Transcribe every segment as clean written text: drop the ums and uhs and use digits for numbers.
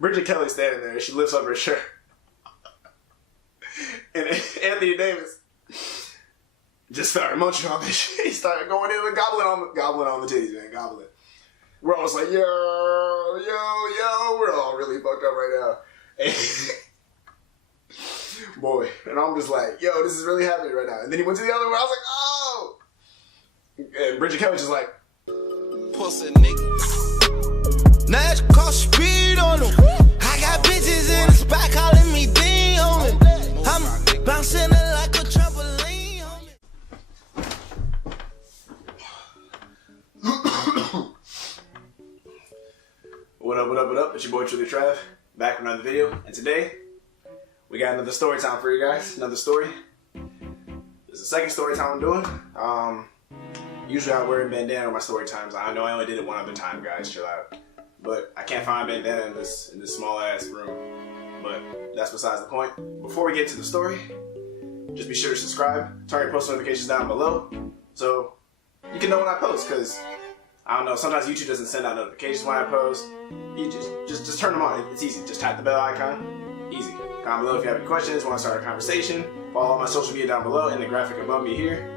Bridget Kelly's standing there and she lifts up her shirt. And Anthony Davis just started munching on this shit. He started going in and gobbling on the titties, man, gobbling. We're all just like, yo, we're all really fucked up right now. And boy, and I'm just like, yo, this is really happening right now. And then he went to the other one, I was like, oh! And Bridget Kelly was just like, pussy nigga. Now it's called speed on them. I got bitches in the spot calling me Dean on me. I'm bouncing it like a trampoline on me. What up? It's your boy TrulyTrav, back with another video. And today, we got another story time for you guys. Another story. This is the second story time I'm doing. Usually I wear a bandana on my story times. I know I only did it one other time, guys. Chill out. But I can't find a bandana in this small ass room. But that's besides the point. Before we get to the story, just be sure to subscribe. Turn your post notifications down below so you can know when I post. Cause I don't know, sometimes YouTube doesn't send out notifications when I post. You just turn them on. It's easy. Just tap the bell icon. Easy. Comment below if you have any questions, want to start a conversation. Follow all my social media down below in the graphic above me here.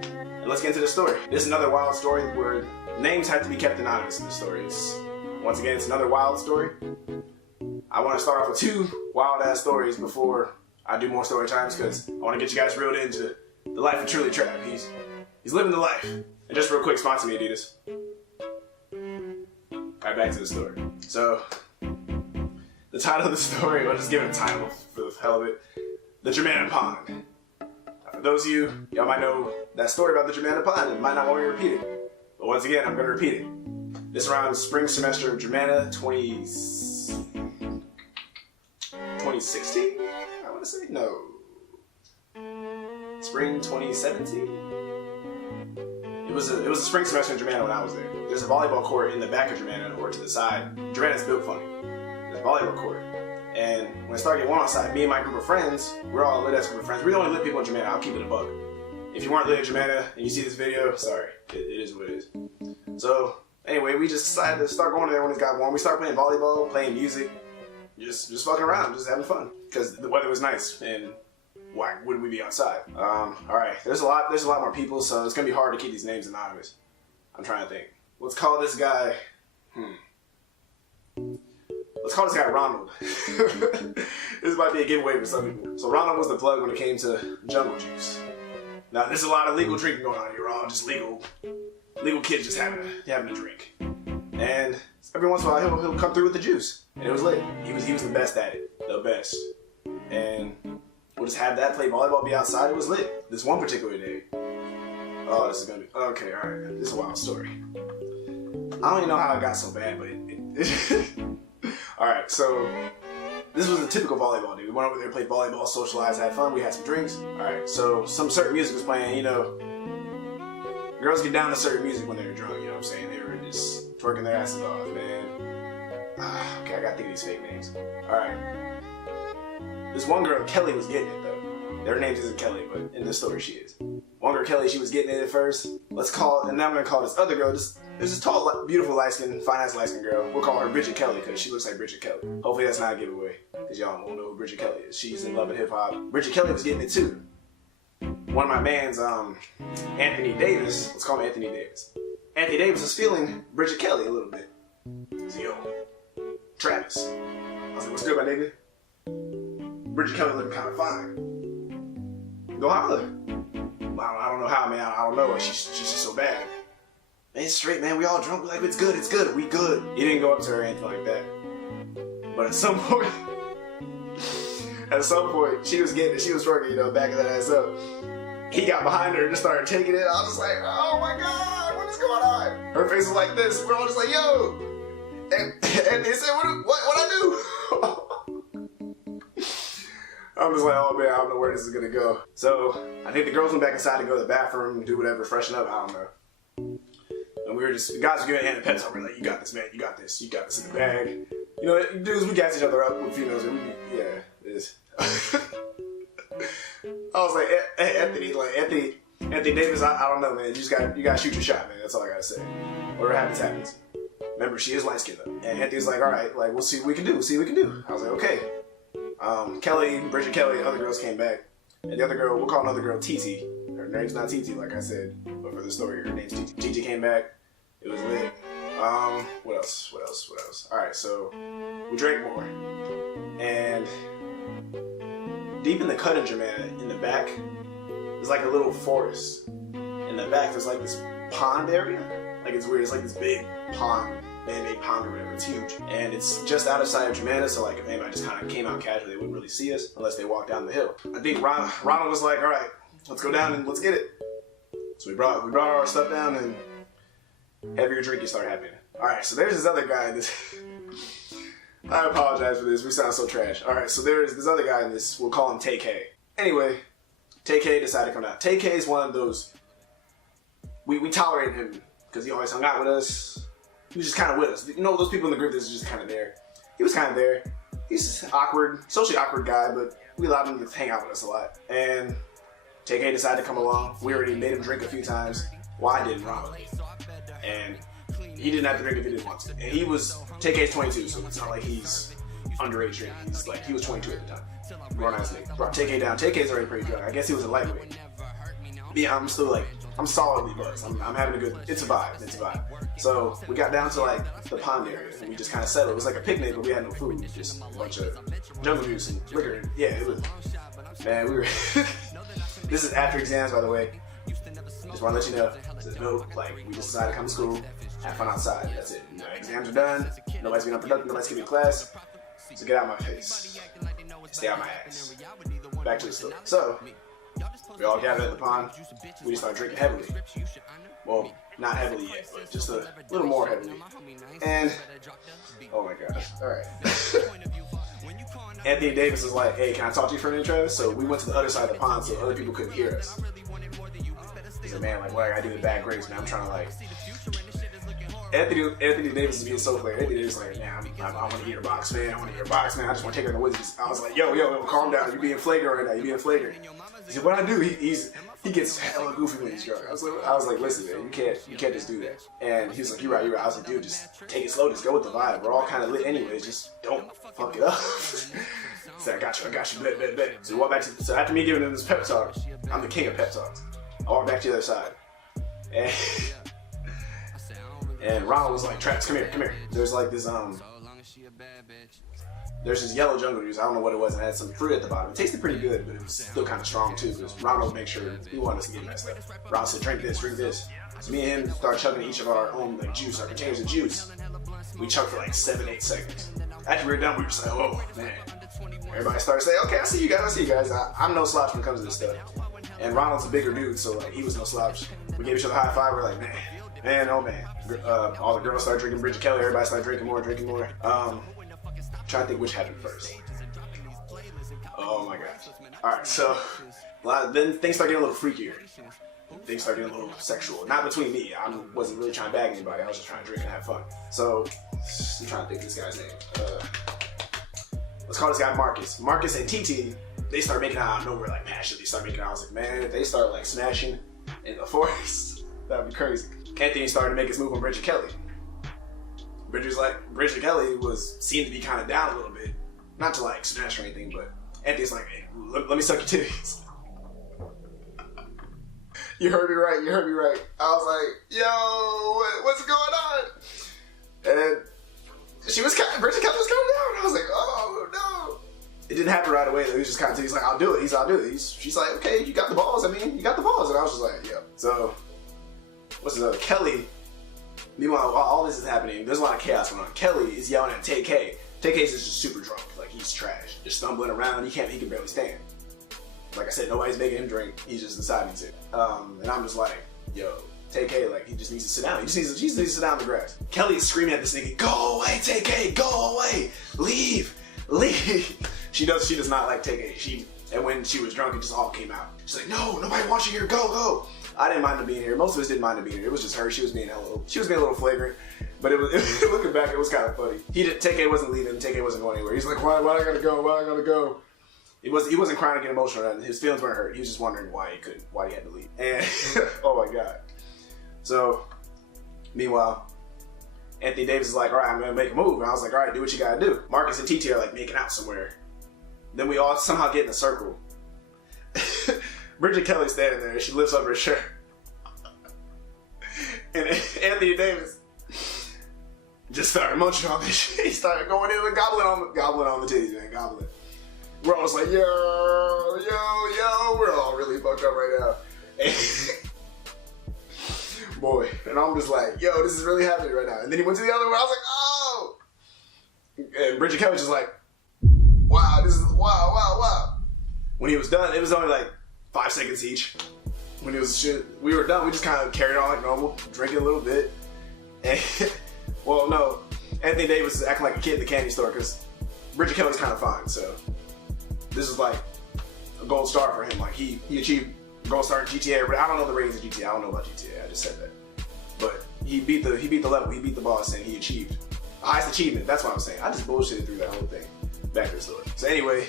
And let's get into the story. This is another wild story where names have to be kept anonymous in the story. Once again, it's another wild story. I want to start off with two wild ass stories before I do more story times because I want to get you guys reeled into the life of TrulyTrav. He's living the life. And just real quick, sponsor me, Adidas. Alright, back to the story. So, the title of the story, I'll just give it a title for the hell of it. The Germanna Pond. For those of you, y'all might know that story about the Germanna Pond and might not want me to repeat it. But once again, I'm going to repeat it. This around spring semester of Germanna 2016? I want to say? No. Spring 2017? It was a spring semester in Germanna when I was there. There's a volleyball court in the back of Germanna or to the side. Germanna's built funny. There's a volleyball court. And when I started getting one on side, me and my group of friends, we're all a lit ass group of friends. We're the only lit people in Germanna. I'll keep it a buck. If you weren't lit in Germanna and you see this video, sorry. It is what it is. So, anyway, we just decided to start going there when it got warm. We started playing volleyball, playing music, just fucking around, just having fun. Because the weather was nice, and why wouldn't we be outside? Alright, there's a lot more people, so it's gonna be hard to keep these names anonymous. I'm trying to think. Let's call this guy, let's call this guy Ronald. This might be a giveaway for some people. So Ronald was the plug when it came to jungle juice. Now there's a lot of legal drinking going on here. We're all just legal kids just having a drink. And every once in a while he'll come through with the juice. And it was lit. He was the best at it. The best. And we'll just have that, play volleyball, be outside. It was lit. This one particular day. Oh, this is gonna be okay. All right, this is a wild story. I don't even know how it got so bad, but all right. So this was a typical volleyball day. We went over there, played volleyball, socialized, had fun. We had some drinks. All right. So some certain music was playing. You know, girls get down to certain music when they're drunk. You know what I'm saying? They were just twerking their asses off, man. Okay, I gotta think of these fake names. All right. This one girl, Kelly, was getting it though. Their name isn't Kelly, but in this story she is. One girl, Kelly, she was getting it at first. Let's call, and now I'm gonna call this other girl. There's this tall, beautiful, light-skinned, fine-ass light-skinned girl. We'll call her Bridget Kelly because she looks like Bridget Kelly. Hopefully that's not a giveaway because y'all won't know who Bridget Kelly is. She's in love and hip hop. Bridget Kelly was getting it too. One of my mans, Anthony Davis. Let's call him Anthony Davis. Anthony Davis was feeling Bridget Kelly a little bit. So, yo, Travis. I was like, what's good, my nigga? Bridget Kelly looking kind of fine. Go holler. I don't know how, man. I don't know. She's just so bad. Man, it's straight, man. We all drunk. We're like, it's good. We good. He didn't go up to her or anything like that. But at some point, she was getting it. She was working, backing that ass up. He got behind her and just started taking it. I was just like, oh my God, what is going on? Her face was like this. We're all just like, yo. And they said, what I do? I'm just like, oh man, I don't know where this is gonna go. So I think the girls went back inside to go to the bathroom, do whatever, freshen up, I don't know. And the guys were giving Anna pep talk. We're like, you got this, man, you got this in the bag. You know, dudes, we gas each other up with females. Yeah, it is. I was like, Anthony Davis, I don't know, man. You gotta shoot your shot, man. That's all I gotta say. Whatever happens, happens. Remember, she is light skinned though. And Anthony's like, all right, like we'll see what we can do. We'll see what we can do. I was like, okay. Kelly, Bridget Kelly, other girls came back, and the other girl, we'll call another girl TT. Her name's not TT, like I said, but for the story, her name's TT. TT came back. It was lit. What else? All right, so we drank more, and deep in the cut in Germanna, in the back, there's like a little forest. In the back, there's like this pond area. Like it's weird. It's like this big pond, man-made pond or whatever. It's huge, and it's just out of sight of Germanna. So like if anybody just kind of came out casually, they wouldn't really see us unless they walked down the hill. I think Ronald was like, "All right, let's go down and let's get it." So we brought our stuff down, and heavier drinking started happening. All right, so there's this other guy in this. I apologize for this. We sound so trash. All right, so there's this other guy in this. We'll call him TK. Anyway, TK decided to come out. TK is one of those. We tolerated him because he always hung out with us. He was just kind of with us. You know, those people in the group that's just kind of there. He was kind of there. He's an awkward, socially awkward guy, but we allowed him to hang out with us a lot. And TK decided to come along. We already made him drink a few times. Why didn't Ronald? And he didn't have to drink if he didn't want to. And he was, TK's 22, so it's not like he's underage drinking. He's like, he was 22 at the time. Grown ass nigga. Brought TK down. TK's already pretty drunk. I guess he was a lightweight. Yeah, I'm still like, I'm solidly buzzed. I'm having a good, it's a vibe. So we got down to like the pond area and we just kind of settled. It was like a picnic, but we had no food. Just a bunch of jungle juice and liquor. Yeah, it was, man, we were, this is after exams, by the way. Just want to let you know. No, like, we just decided to come to school, have fun outside. That's it. The exams are done. Nobody's being unproductive. Nobody's skipping class. So get out of my face. Stay out of my ass. Back to the story. So, we all gathered at the pond. We just started drinking heavily. Well, not heavily yet, but just a little more heavily. And, oh my gosh. Alright. Anthony Davis was like, hey, can I talk to you for a minute, Travis? So we went to the other side of the pond so other people couldn't hear us. He said, man, like, what I gotta do with bad grades, man? I'm trying to, like... Anthony Davis is being so flagrant. Anthony Davis is like, man, I want to hear your box, man. I just want to take her in the woods. I was like, yo, calm down. You're being flagrant right now. You're being flagrant. He said, what I do? He gets hella goofy when he's drunk. I was like, listen, man, you can't just do that. And he was like, you're right. I was like, dude, just take it slow. Just go with the vibe. We're all kind of lit anyways. Just don't fuck it up. He said, I got you. Bet. So we walked back to, so after me giving him this pep talk, I'm the king of pep talks. I walked back to the other side. And Ronald was like, Travis, come here. There's like this, there's this yellow jungle juice. I don't know what it was, and it had some fruit at the bottom. It tasted pretty good, but it was still kind of strong too, because Ronald made sure he wanted us to get messed up. Ronald said, drink this. So me and him started chugging each of our own like juice, our containers of juice. We chugged for like 7-8 seconds. After we were done, we were just like, oh, man. Everybody started saying, okay, I see you guys. I'm no slouch when it comes to this stuff. And Ronald's a bigger dude, so like he was no slouch. We gave each other a high five. We're like, man, oh man. All the girls started drinking Bridget Kelly. Everybody started drinking more. Trying to think which happened first. Oh my gosh. Alright, so then things started getting a little freakier. Things started getting a little sexual. Not between me. I wasn't really trying to bag anybody. I was just trying to drink and have fun. So, I'm trying to think of this guy's name. Let's call this guy Marcus. Marcus and TT, they start making out of nowhere, like passionately start making out. I was like, man, if they start like smashing in the forest, that'd be crazy. Anthony started to make his move on Bridget Kelly. Bridget Kelly seemed to be kind of down a little bit. Not to like smash or anything, but Anthony's like, hey, let me suck your titties. You heard me right. I was like, yo, what's going on? And Bridget Kelly was coming down. I was like, oh no. It didn't happen right away. He was just kind of, he's like, I'll do it. She's like, okay, you got the balls. And I was just like, yeah. So, what's his other? Kelly. Meanwhile, while all this is happening, there's a lot of chaos going on. Kelly is yelling at TK. TK's just super drunk. Like, he's trash. Just stumbling around. He can barely stand. Like I said, nobody's making him drink. He's just deciding to. And I'm just like, yo, TK, like, he just needs to sit down. He just needs to sit down on the grass. Kelly is screaming at this nigga, go away, TK, go away. Leave. She does not like TK. And when she was drunk, it just all came out. She's like, no, nobody wants you here, go. I didn't mind him being here. Most of us didn't mind him being here. It was just her. She was being a little flagrant. But looking back, it was kind of funny. TK wasn't leaving. TK wasn't going anywhere. He's like, why I gotta go? He wasn't crying or getting emotional. And his feelings weren't hurt. He was just wondering why he had to leave. And oh my god. So, meanwhile, Anthony Davis is like, all right, I'm gonna make a move. And I was like, all right, do what you gotta do. Marcus and TT are like making out somewhere. Then we all somehow get in a circle. Bridget Kelly's standing there and she lifts up her shirt. And Anthony Davis just started munching on this shit. He started going in and gobbling on the titties, man, gobbling. We're all just like, yo, we're all really fucked up right now. And boy, and I'm just like, yo, this is really happening right now. And then he went to the other one, I was like, oh! And Bridget Kelly was just like, wow, this is, wow. When he was done, it was only like 5 seconds each. When it was shit, we were done, we just kind of carried on like normal, drinking a little bit. And, well, no, Anthony Davis is acting like a kid in the candy store because Bridget Kelly's kind of fine, so this is like a gold star for him. Like he achieved gold star in GTA, but I don't know the ratings of GTA. I don't know about GTA. I just said that. But he beat the level. He beat the boss, and he achieved the highest achievement. That's what I'm saying. I just bullshitted through that whole thing. Back to the story. So anyway,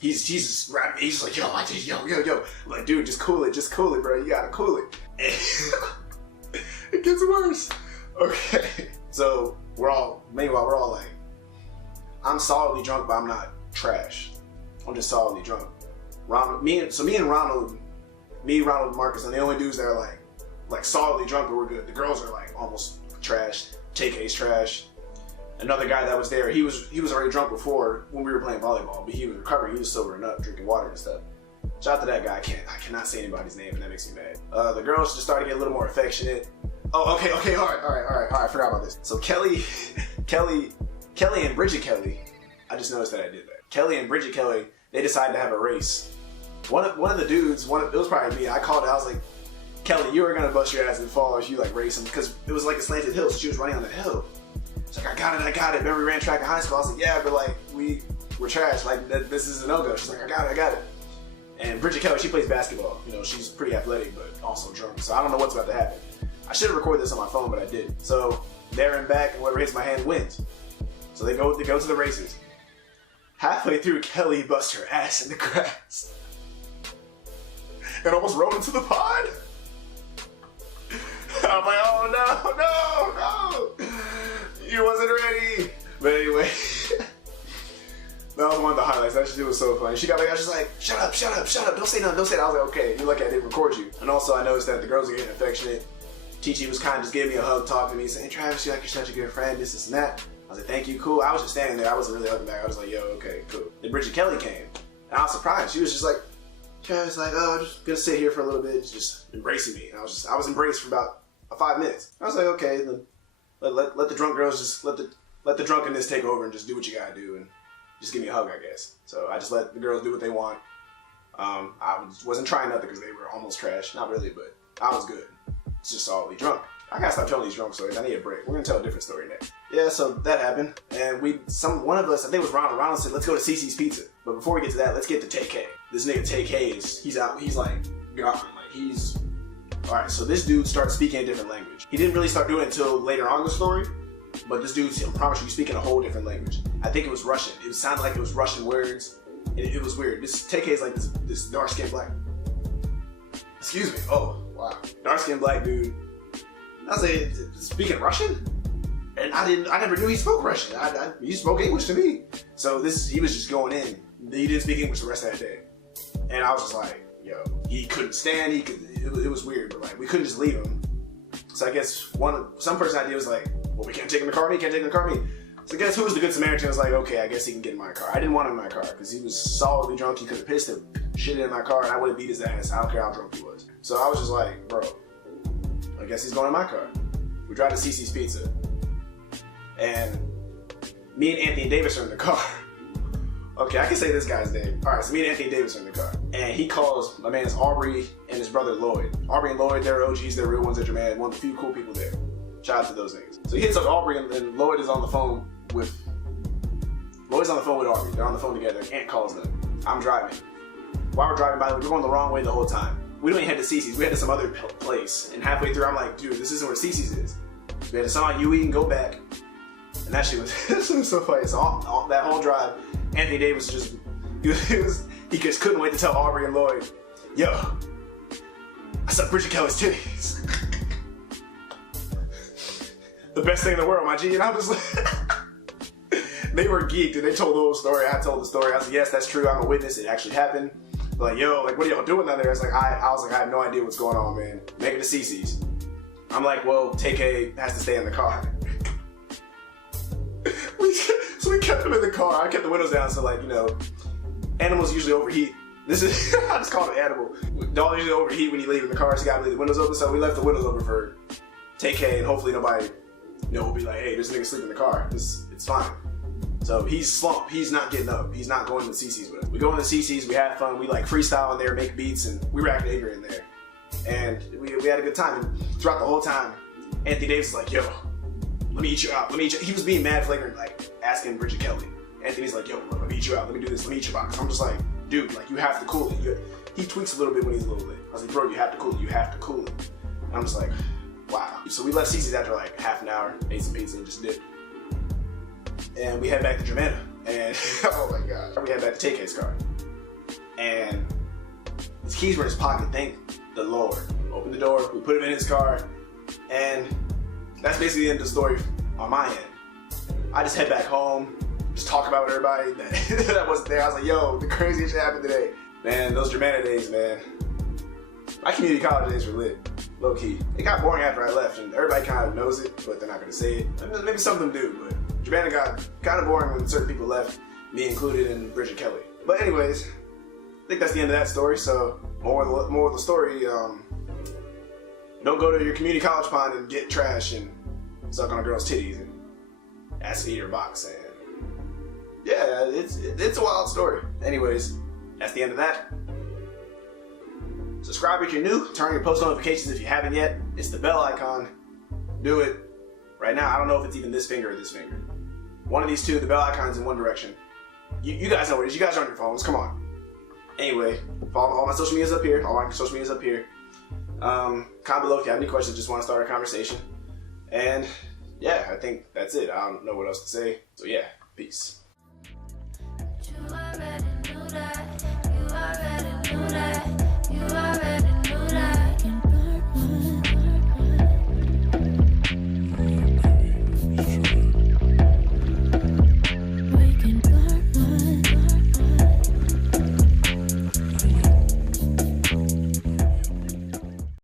he's just rapping. He's just like, yo. I'm like, dude, just cool it, bro. You gotta cool it. And it gets worse. Okay. So meanwhile, we're all like, I'm solidly drunk, but I'm not trash. I'm just solidly drunk. Me and Ronald, Marcus, and the only dudes that are like solidly drunk, but we're good. The girls are like almost trash. TK's trash. Another guy that was there, he was already drunk before when we were playing volleyball, but he was recovering. He was sobering up, drinking water and stuff. Shout out to that guy. I cannot say anybody's name, and that makes me mad. The girls just started getting a little more affectionate. Oh, okay, all right. I forgot about this. So Kelly and Bridget Kelly, I just noticed that I did that. Kelly and Bridget Kelly, they decided to have a race. One of the dudes, it was probably me. I called it. I was like, Kelly, you were gonna bust your ass and fall if you like racing, because it was like a slanted hill, so she was running on the hill. She's like, I got it. Remember we ran track in high school? I was like, yeah, but like we're trash. Like this is a no-go. She's like, I got it. And Bridget Kelly, she plays basketball. You know, she's pretty athletic, but also drunk. So I don't know what's about to happen. I should have recorded this on my phone, but I didn't. So there and back, and whoever hits my hand wins. So they go to the races. Halfway through, Kelly busts her ass in the grass and almost rolled into the pond. I'm like, oh no, you wasn't ready. But anyway, that was one of the highlights. That shit was so funny. She got like, I was just like, shut up, don't say nothing. I was like, okay, you're lucky I didn't record you. And also I noticed that the girls are getting affectionate. TT was kind of just giving me a hug, talking to me, saying, Travis, you're such a good friend, this and that. I was like, thank you, cool. I was just standing there. I wasn't really hugging back. I was like, yo, okay, cool. Then Bridget Kelly came, and I was surprised. She was just like, Travis, like, oh, I'm just gonna sit here for a little bit, just embracing me. And I was embraced for about 5 minutes. I was like, okay, then let the drunk girls just let the drunkenness take over and just do what you gotta do and just give me a hug, I guess. So I just let the girls do what they want. I wasn't trying nothing because they were almost trash. Not really, but I was good. It's just solidly drunk. I gotta stop telling these drunk stories. I need a break. We're gonna tell a different story next. Yeah, so that happened, and one of us, I think it was Ronald. Ronald said, "Let's go to CC's Pizza." But before we get to that, let's get to TK. This nigga TK he's out. He's like gone. Like he's all right. So this dude starts speaking a different language. He didn't really start doing it until later on in the story. But this dude, I promise you, he's speaking a whole different language. I think it was Russian. It sounded like it was Russian words. It was weird. This TK is like this dark-skinned black. Excuse me. Oh wow, dark-skinned black dude. I was like, speaking Russian? And I never knew he spoke Russian. He spoke English to me. So he was just going in. He didn't speak English the rest of that day. And I was just like, yo, he couldn't stand, it was weird, but like, we couldn't just leave him. So I guess some person idea was like, well, we can't take him in the car, me, can't take him in the car, me. So I guess who was the good Samaritan? I was like, okay, I guess he can get in my car. I didn't want him in my car, because he was solidly drunk. He could have pissed him, shit in my car, and I would have beat his ass. I don't care how drunk he was. So I was just like, bro, I guess he's going in my car. We drive to CC's Pizza. And me and Anthony Davis are in the car. Okay, I can say this guy's name. All right, so me and Anthony Davis are in the car. And he calls my man's Aubrey and his brother Lloyd. Aubrey and Lloyd, they're OGs, they're real ones at Germanna. One of the few cool people there. Shout out to those niggas. So he hits up Aubrey and Lloyd is on the phone with Aubrey. They're on the phone together. Ant calls them. I'm driving. While we're driving, by the way, we're going the wrong way the whole time. We don't even head to CC's. We head to some other place. And halfway through, I'm like, dude, this isn't where CC's is. We had to sign UE and go back. And that shit was so funny. So that whole drive, Anthony Davis he just couldn't wait to tell Aubrey and Lloyd, yo, I sucked Bridget Kelly's titties. the best thing in the world, my G. And I was like, they were geeked and they told the whole story. I told the story. I was like, yes, that's true. I'm a witness. It actually happened. Like, yo, like, what are y'all doing down there? It's like, I was like, I have no idea what's going on, man. Make it to CC's. I'm like, well, TK has to stay in the car. So we kept him in the car. I kept the windows down, so like, you know, animals usually overheat. This is, I just call it an animal. Dogs usually overheat when you leave in the car, so you gotta leave the windows open. So we left the windows open for TK, and hopefully nobody, you know, will be like, hey, there's a nigga sleeping in the car. It's fine. So he's slumped. He's not getting up. He's not going to CC's with us. We go into CC's, we have fun, we like freestyle in there, make beats, and we were acting ignorant in there. And we had a good time. And throughout the whole time, Anthony Davis is like, yo, let me eat you out. Let me eat you. He was being mad flagrant, like asking Bridget Kelly. Anthony's like, yo, let me eat you out. Let me do this. Let me eat your box. I'm just like, dude, like, you have to cool it. He tweaks a little bit when he's a little lit. I was like, bro, you have to cool it. You have to cool it. And I'm just like, wow. So we left CC's after like half an hour, ate some pizza and just dipped. And we head back to Germanna. And oh my God. We head back to TK's car. And his keys were in his pocket. Thank the Lord. Opened the door. We put him in his car. And that's basically the end of the story on my end. I just head back home. Just talk about with everybody that wasn't there. I was like, yo, the craziest shit happened today. Man, those Germanna days, man. My community college days were lit. Low key. It got boring after I left, and everybody kind of knows it, but they're not going to say it. Maybe some of them do, but Germanna got kind of boring when certain people left, me included and Bridget Kelly. But anyways, I think that's the end of that story. So, more of the story, don't go to your community college pond and get trash and suck on a girl's titties and ask to eat her box. And yeah, it's a wild story. Anyways, that's the end of that. Subscribe if you're new. Turn on your post notifications if you haven't yet. It's the bell icon. Do it. Right now, I don't know if it's even this finger or this finger. One of these two, the bell icon's in one direction. You guys know what it is. You guys are on your phones. Come on. Anyway, follow all my social medias up here. All my social medias up here. Comment below if you have any questions. Just want to start a conversation. And yeah, I think that's it. I don't know what else to say. So yeah, peace.